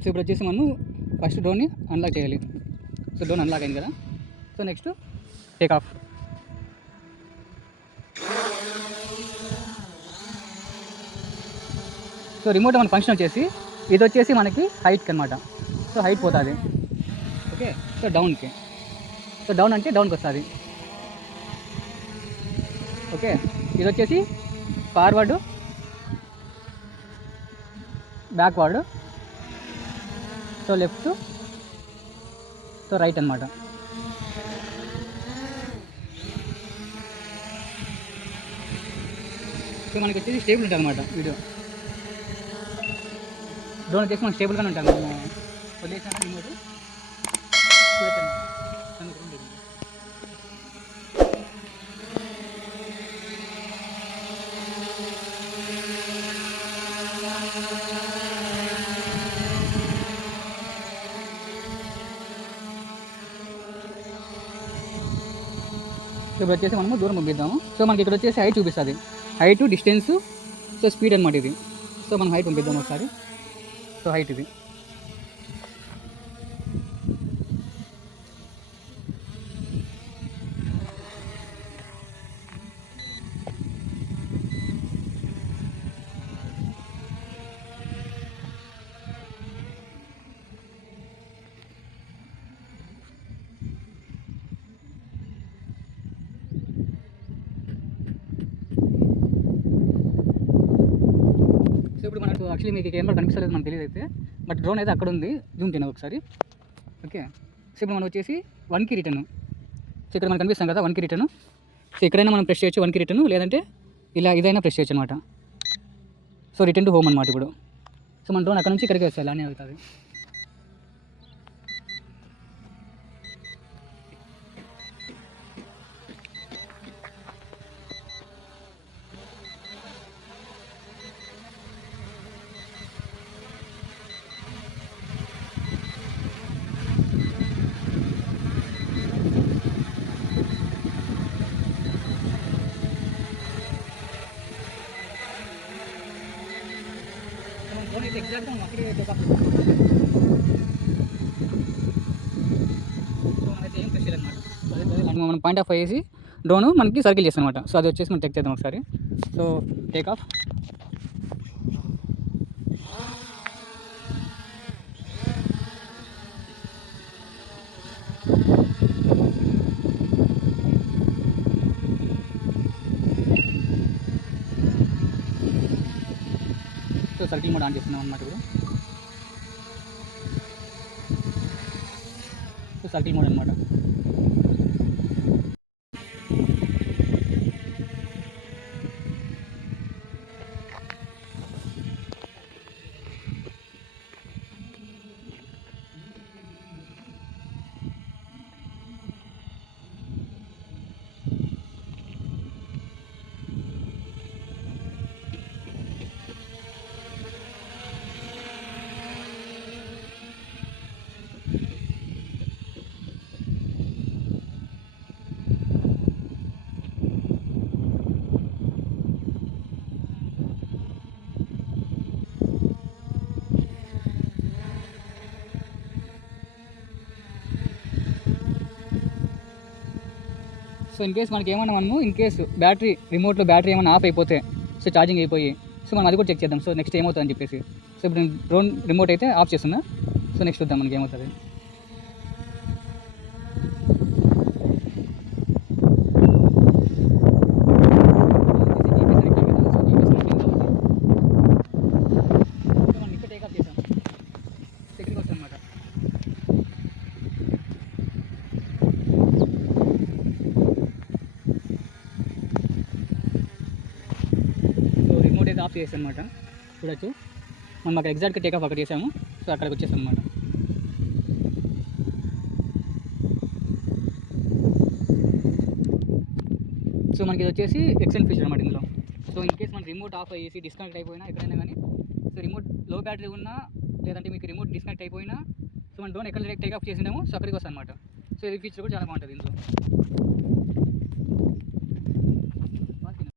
సో ఇప్పుడు వచ్చేసి మనం ఫస్ట్ డ్రోన్ని అన్లాక్ చేయాలి. సో డ్రోన్ అన్లాక్ అయింది కదా. So next take off. So remote మన ఫంక్షన్ వచ్చేసి ఇది వచ్చేసి మనకి హైట్కి అనమాట. సో హైట్ పోతుంది. ఓకే. సో డౌన్కి. సో డౌన్ అంటే డౌన్కి వస్తుంది. ఓకే. ఇది వచ్చేసి forward, backward, so left, so right అనమాట. సో మనకి వచ్చేసి స్టేబుల్ ఉంటుంది అనమాట వీడియో. డ్రోన్ వచ్చేసి మనకి స్టేబుల్గానే ఉంటుంది. మనం వదిలేసాక రిమోట్ ఇప్పుడు వచ్చేసి మనము దూరం పంపిద్దాము. సో మనకి ఇక్కడ వచ్చేసి హైట్ చూపిస్తుంది. హైట్, డిస్టెన్స్, సో స్పీడ్ అనమాట ఇది. సో మనం హైట్ పంపిద్దాము ఒకసారి. సో హైట్ ఇది. సో ఇప్పుడు మనకు యాక్చువల్లీ మీకు కెమెరా కనిపిస్తలేదు, మనకు తెలియదు అయితే, బట్ డ్రోన్ అయితే అక్కడ ఉంది. జూమ్ చేయను ఒకసారి. ఓకే. సో ఇప్పుడు మనం వచ్చేసి 1కి రిటర్న్. సో ఇక్కడ మనకు కనిపిస్తాం కదా 1కి రిటర్న్. సో ఎక్కడైనా మనం ప్రెస్ చేయొచ్చు 1కి రిటర్న్, లేదంటే ఇలా ఇదైనా ప్రెస్ చేయొచ్చు అనమాట. సో రిటర్న్ టు హోమ్ అనమాట ఇప్పుడు. సో మన డ్రోన్ అక్కడ నుంచి ఇక్కడికి వస్తుంది, అలానే అవుతుంది. డ్రోన్ అయితే ఎగ్జాక్ట్గా మనం అక్కడే టేకాఫ్ చేస్తాం. సో మనమైతే ఏం ప్రెస్ చేయాలన్నమాట. అదే మనం పాయింట్ ఆఫ్ అయ్యేసి డ్రోన్ మనకి సర్కిల్ చేస్తాం అనమాట. సో అది వచ్చేసి మనం చెక్ చేద్దాం ఒకసారి. So take off. So circle mode on చేస్తున్నాం అనమాట ఇప్పుడు. సో సర్కిల్ మోడ్ అనమాట. సో ఇన్ కేస్ మనకి ఏమన్నా మనము ఇన్ కేసు బ్యాటరీ రిమోట్లో బ్యాటరీ ఏమైనా ఆఫ్ అయిపోతే, సో ఛార్జింగ్ అయిపోయి, సో మనం అది కూడా చెక్ చేద్దాం. సో నెక్స్ట్ ఏమవుతుందని చెప్పేసి. సో ఇప్పుడు నేను డ్రోన్ రిమోట్ అయితే ఆఫ్ చేస్తున్నా. సో నెక్స్ట్ చూద్దాం మనకి ఏమవుతుంది. ఆఫ్ చేసాను అనమాట. చూడొచ్చు మనం అక్కడ ఎగ్జాక్ట్గా టేక్ ఆఫ్ అక్కడ చేసాము. సో అక్కడికి వచ్చేసాం అనమాట. సో మనకి ఇది వచ్చేసి ఎక్సెంట్ ఫీచర్ అనమాట ఇందులో. సో ఇన్ కేస్ మన రిమోట్ ఆఫ్ అయ్యేసి డిస్కనెక్ట్ అయిపోయినా ఎక్కడైనా కానీ, సో రిమోట్ లో బ్యాటరీ ఉన్నా, లేదంటే మీకు రిమోట్ డిస్కనెక్ట్ అయిపోయినా, సో మన డ్రోన్ ఎక్కడ టేక్ ఆఫ్ చేసిందేమో సో అక్కడికి వస్తాం అనమాట. సో ఇది ఫీచర్ కూడా చాలా బాగుంటుంది ఇందులో.